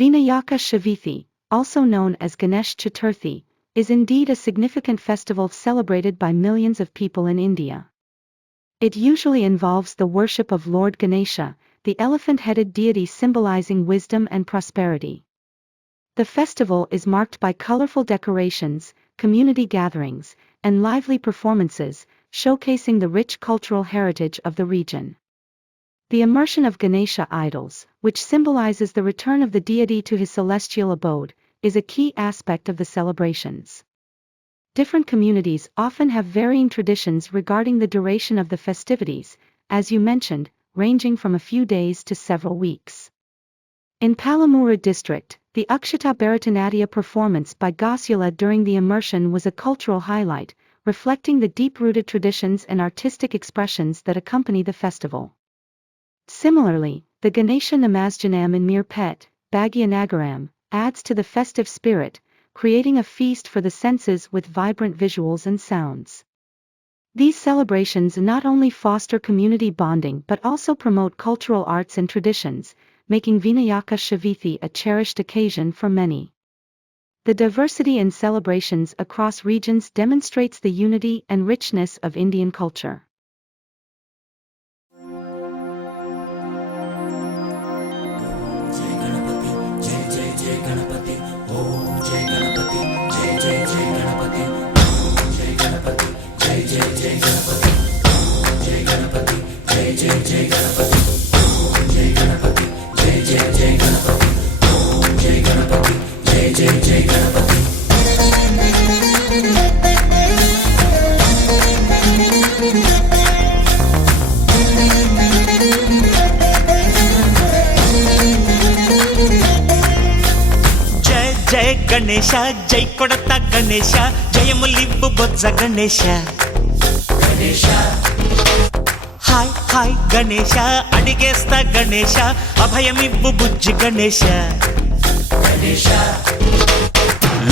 Vinayaka Chavithi, also known as Ganesh Chaturthi, is indeed a significant festival celebrated by millions of people in India. It usually involves the worship of Lord Ganesha, the elephant-headed deity symbolizing wisdom and prosperity. The festival is marked by colorful decorations, community gatherings, and lively performances, showcasing the rich cultural heritage of the region. The immersion of Ganesha idols, which symbolizes the return of the deity to his celestial abode, is a key aspect of the celebrations. Different communities often have varying traditions regarding the duration of the festivities, as you mentioned, ranging from a few days to several weeks. In Palamuru district, the Akshata Bharatanatyam performance by Gosula during the immersion was a cultural highlight, reflecting the deep-rooted traditions and artistic expressions that accompany the festival. Similarly, the Ganesha Namasjanam in Mirpet, Bhagyanaгаram, adds to the festive spirit, creating a feast for the senses with vibrant visuals and sounds. These celebrations not only foster community bonding but also promote cultural arts and traditions, making Vinayaka Chavithi a cherished occasion for many. The diversity in celebrations across regions demonstrates the unity and richness of Indian culture. జయ గణేశ జై కొడత గణేశ జయములివ్వు బొజ్జ Ganesha hi hi Ganesha అడిగేస్తా Ganesha అభయమివ్వు బుజ్జి గణేశ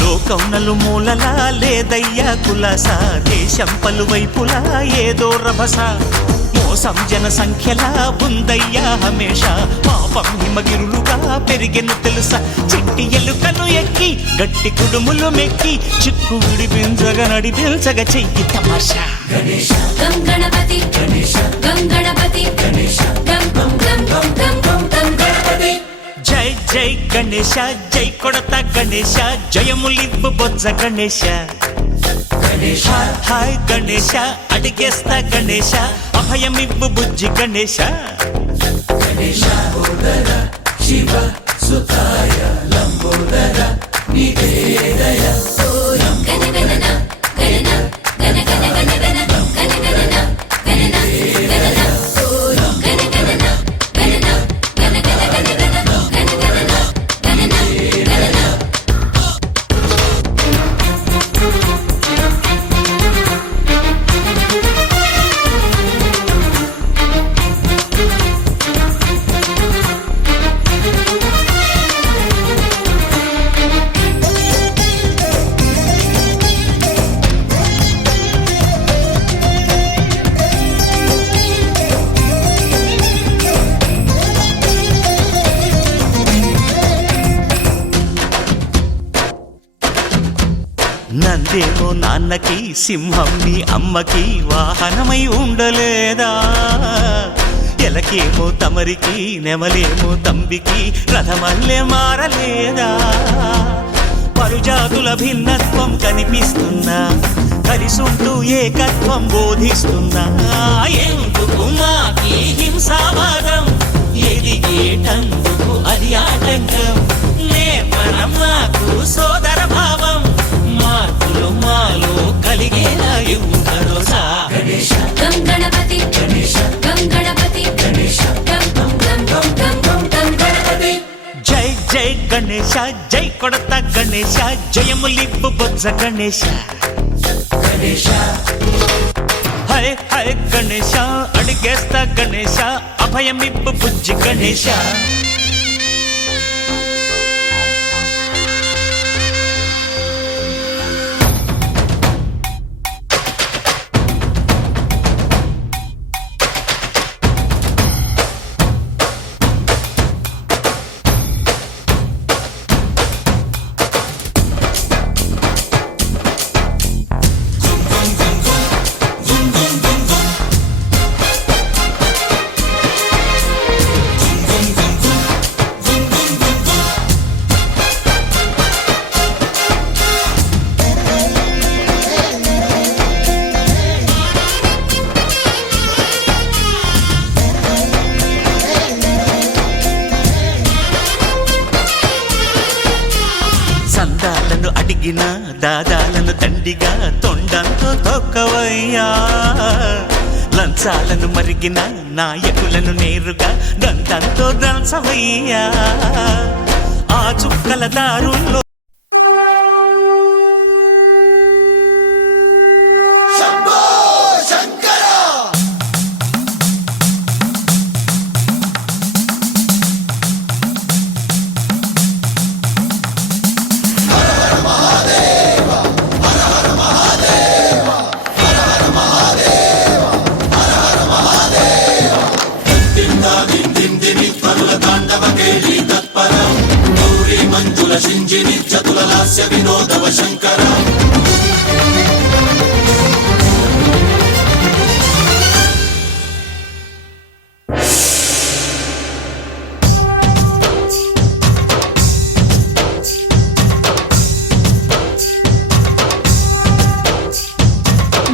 లోకం నలుమూలలా లేదయ్యా కులాస దేశం పలువైపులా ఏదో రభస మోసం జన సంఖ్యలా ఉందయ్యా హమేష పాపం హిమగిరులుగా పెరిగెను తెలుసా చిట్టి ఎలుకను ఎక్కి గట్టి కుడుములు మెక్కి చిక్కు విడిపించగ నడిపించగ చెయ్యి తమాషా గం గణపతి గం గణపతి గం గం గం గం గం గం గం గణపతి జై జై గణేశ జై కొడత గణేశ జయములివ్వు బొజ్జ గణేశ హాయ్ గణేశ అడిగేస్తా గణేశ అభయమివ్వు బుజ్జి గణేశ శివ సుతాయ లంబోదర నివేదయ గణ గణన గణన గణ గణ గణ గణ గణ గణన గణన గణన గణ గణన గణన గణ గణ గణ గణ గణ గణన గణన గణన నందేమో నాన్నకి సింహం నీ అమ్మకి వాహనమై ఉండలేదా ఎలకేమో తమరికి నెమలేమో తంబికి రథమల్లే మారలేదా పలుజాతుల భిన్నత్వం కనిపిస్తున్నా కలిసుంటూ ఏకత్వం బోధిస్తున్నా ఎందుకు మాకి హింసావాదం ఎదిగేటందుకు అది ఆటంకం నేపరం మాకు సోదర భావం మార్పులు మాలో కలిగేలా ఇవ్వు భరోసా గం గణపతి గం గణపతి గం గం గం గం గం గం గం గణపతి జై జై గణేశ జై కొడత గణేశ జయములివ్వు బొజ్జ గణేశ హై హై గణేశ అడిగేస్తా గణేశ అభయమివ్వు బుజ్జి గణేశ నన్ను అడిగిన దాదాలను దండిగా తొండంతో తొక్కవయ్యా లంచాలను మరిగిన నాయకులను నేరుగా దండంతో దంచవయ్యా ఆ చుక్కల దారుల్లో మంజుల శింజిని చతుల లాస్య వినోదవ శంకర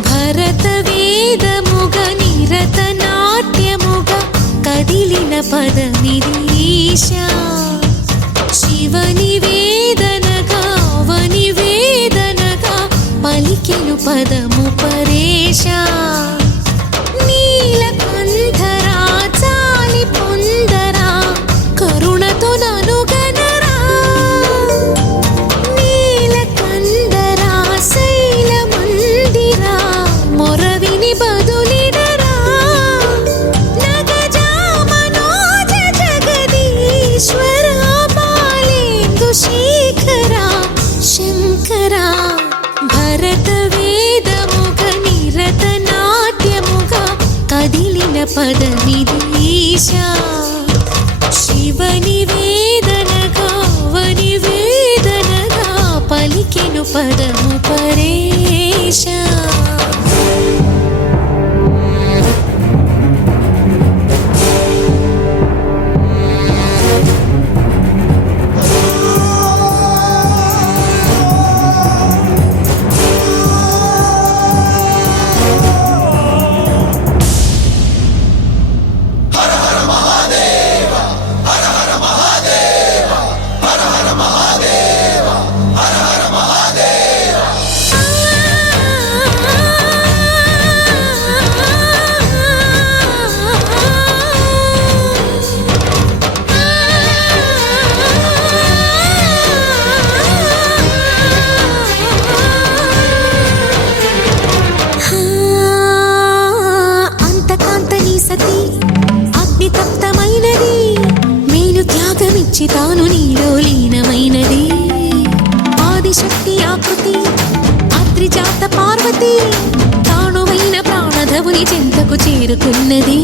భరత వేదముగ నిరత నాట్యముగ కదిలిన పదమిది ఈశా శివని వేదనగా అవని వేదనగా పలికెను పదము పరేశా నీలకంఠరా చాలి పొందరా కరుణతో ననుగనరా నీలకంఠరా శైల మందిరా మొరవిని బదులిడరా నగజా మనోజ జగదీశ్వరా శేఖరా శంకరా భరత వేదముగ నిరత నాట్యముగ కదిలిన పదమిది ఈశా శివని వేదనగా అవని వేదనగా పలికెను పదము పరేశా తాను నీలో లీనమైనది ఆదిశక్తి ఆకృతి అత్రిజాత పార్వతి తానువైన ప్రాణధవుని చెంతకు చేరుకున్నది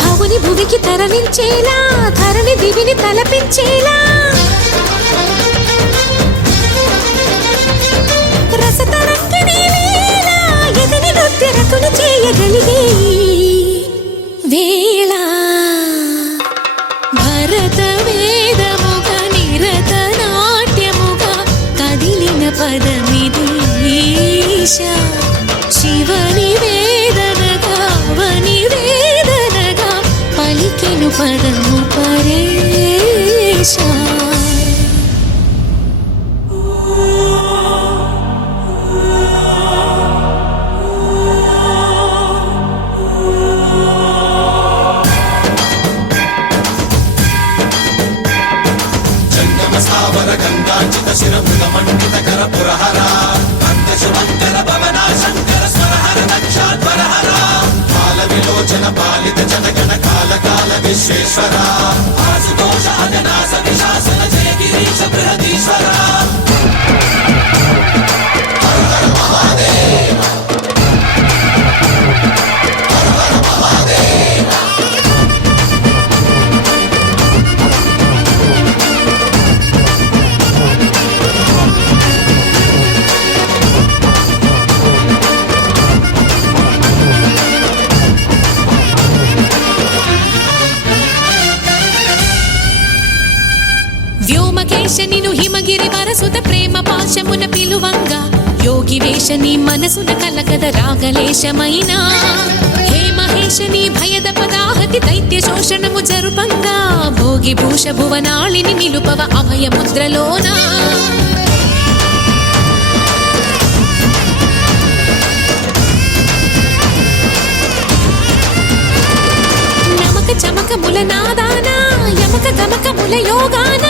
భవుని భువికి తరలించేలా ధరణి దివిని తలపించేలా రకులు చేయగలిగే వేళ భరత వేదముగ నిరత నాట్యముగ కదిలిన పదమిది ఈశా శివని వేదనగా అవని వేదనగా పలికెను పదము పరేశా గంగాంచిత శిరమృత మండిత కర పురహర అంతశుమంకర భవనా శంకర స్వరహర దక్షాధ్వరహర కాల విలోచన పాలిత జనగణ కాల కాల విశ్వేశ్వర ఆశుతోష అజనాస విశాసన జయ గిరీశ బృహదీశ్వర హర హర మహాదేవ హర హర మహాదేవ వ్యోమకేశనిను హిమగిరి వరసుత ప్రేమ పాశమున పిలువంగా యోగి వేషని మనసున కలగద రాగలేశమైనా హే మహే భీషణి భయద పదాహతి దైత్య శోషణము జరుపంగా భోగి భూష భువనాళిని నిలుపవ అభయ ముద్రలోన నమక చమక ముల నాదాన యమక గమక ముల యోగాన